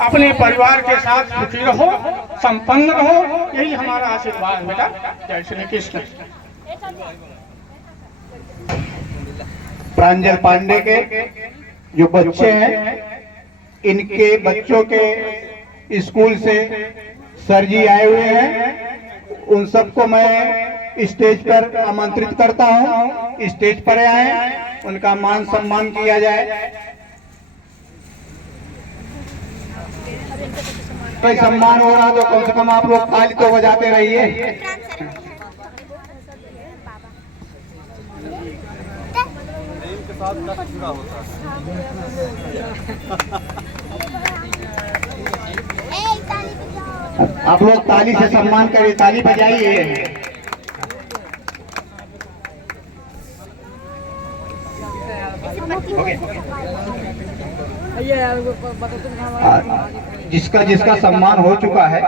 अपने परिवार के साथ सुखी रहो, संपन्न रहो, यही हमारा आशीर्वाद बेटा। जय श्री कृष्ण। प्रांजल पांडे के जो बच्चे हैं, इनके बच्चों के स्कूल से सर जी आए हुए हैं। उन सबको मैं स्टेज पर आमंत्रित करता हूं, स्टेज पर आए, उनका मान सम्मान किया जाए। कोई सम्मान हो रहा तो कम से कम आप लोग ताली तो बजाते रहिए। आप लोग ताली से सम्मान करिए, ताली बजाइए। जिसका जिसका सम्मान हो चुका है,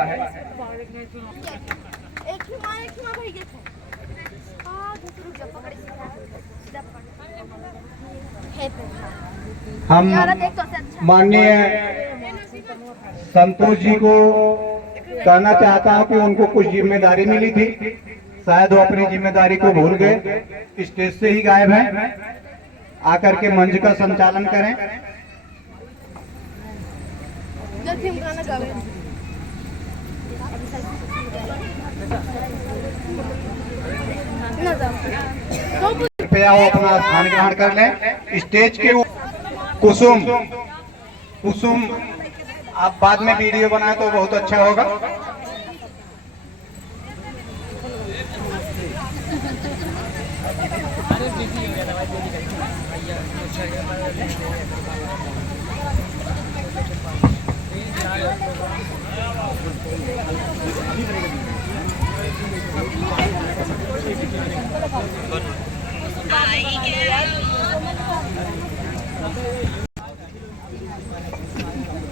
हम माननीय संतोष जी को कहना चाहता हूं कि उनको कुछ जिम्मेदारी मिली थी, शायद वो अपनी जिम्मेदारी को भूल गए, स्टेज से ही गायब हैं। आकर के मंच का संचालन करें। कृपया वो अपना स्थान ग्रहण कर लें। स्टेज के कुसुम कुसुम आप बाद में वीडियो बनाए तो बहुत अच्छा होगा।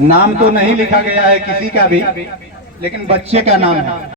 नाम तो नहीं लिखा गया है किसी का भी, लेकिन बच्चे का नाम है।